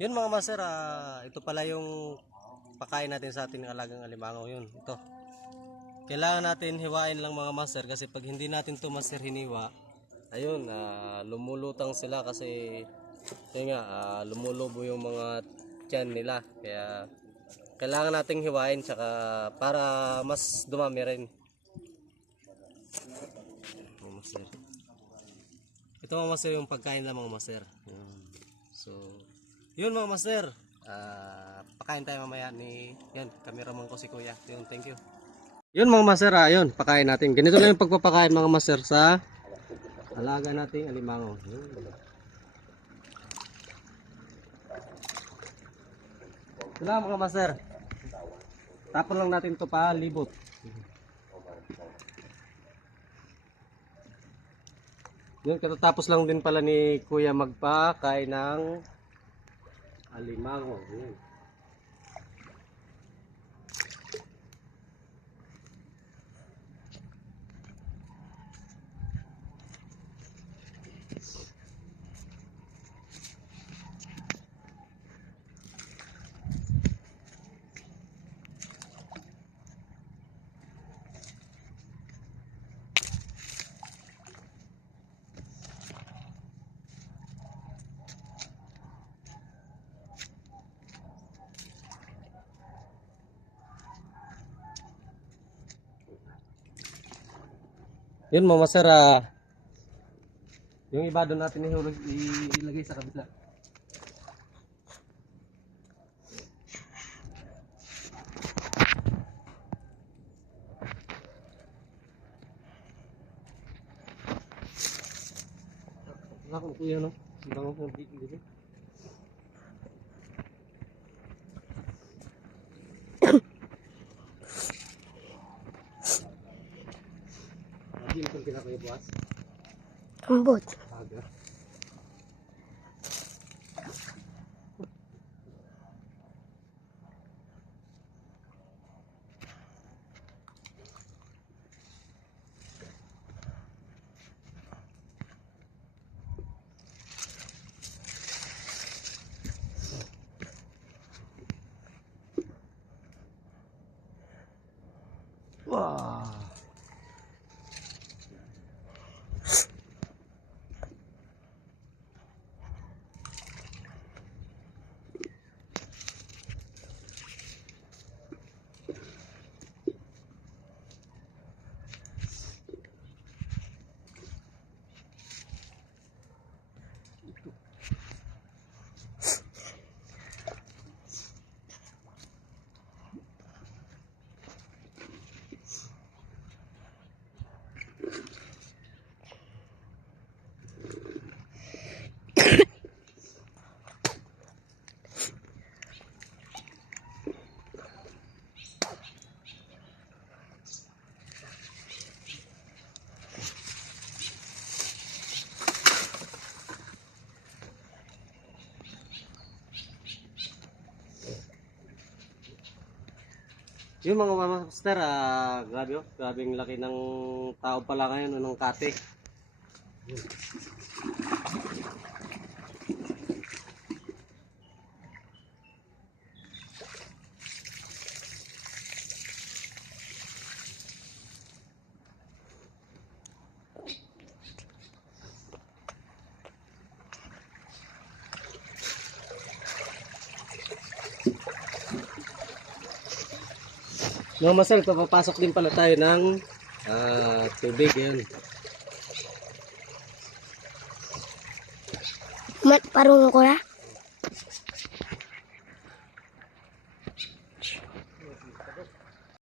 Yun mga master, ah, ito pala yung pakain natin sa ating alagang alimango yun. Ito. Kailangan natin hiwain lang mga master kasi pag hindi natin to master hiniwa, ayun, ah, lumulutang sila kasi yun nga, ah, lumulobo yung mga tiyan nila. Kaya kailangan nating hiwain tsaka para mas dumami rin. Ito mga master yung pagkain lang mga master. So, yun mga master. Ah, pakain tayo mamaya ni yan, cameraman ko si Kuya. Yun, thank you. Yun mga master, ah, yun, pakain natin. Ganito lang yung pagpapakain mga master sa alaga nating alimango. Lang mga master. Tapon lang natin to pa libot. Yun, katatapos lang din pala ni Kuya magpakain ng alimango. Yun. Yun mga master, ah, yung iba doon natin ilagay sa kabila. Kang kuya no? Ibang ko dito dito. moc? Buď. Tak, 와. Yung mga master, ah, grabe oh, grabing laki ng tao pala ngayon, ng kate. Mga master, papapasok din pala tayo ng ah, tubig yun. Mat, parungo ko na.